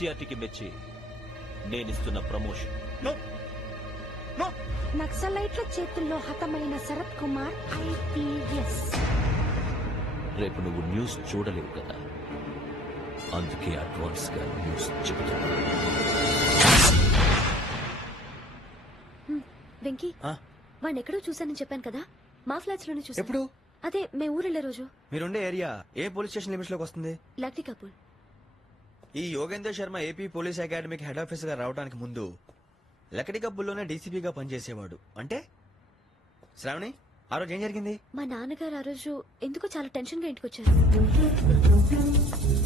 సిన్సియారిటీకి మెచ్చి నేనిస్తున్న ప్రమోషన్. నక్సలైట్ల చేతుల్లో హతమైన శరత్ కుమార్ ఐపీఎస్. రేపు నువ్వు న్యూస్ చూడలేవు కదా, అందుకే అడ్వాన్స్ గా న్యూస్ చెబుతున్నా. వెంకీ, వాడిని ఎక్కడో చూశానని చెప్పాను కదా, మా ఫ్లాట్స్ లోనే చూసాను. ఎప్పుడు? అదే మేము ఊరెళ్ళే రోజు. మీరుండే ఏరియా ఏ పోలీస్ స్టేషన్ లిమిట్స్ లోకి వస్తుంది? లక్టీ కపూర్. ఈ యోగేందర్ శర్మ ఏపీ పోలీస్ అకాడమీకి హెడ్ ఆఫీసర్ గా రావడానికి ముందు లకడి కబ్బుల్లోనే డీసీపీగా పనిచేసేవాడు. అంటే శ్రావణి, ఆ రోజు ఏం జరిగింది? మా నాన్నగారు ఆ రోజు ఎందుకో చాలా టెన్షన్ గా ఇంటికి వచ్చారు.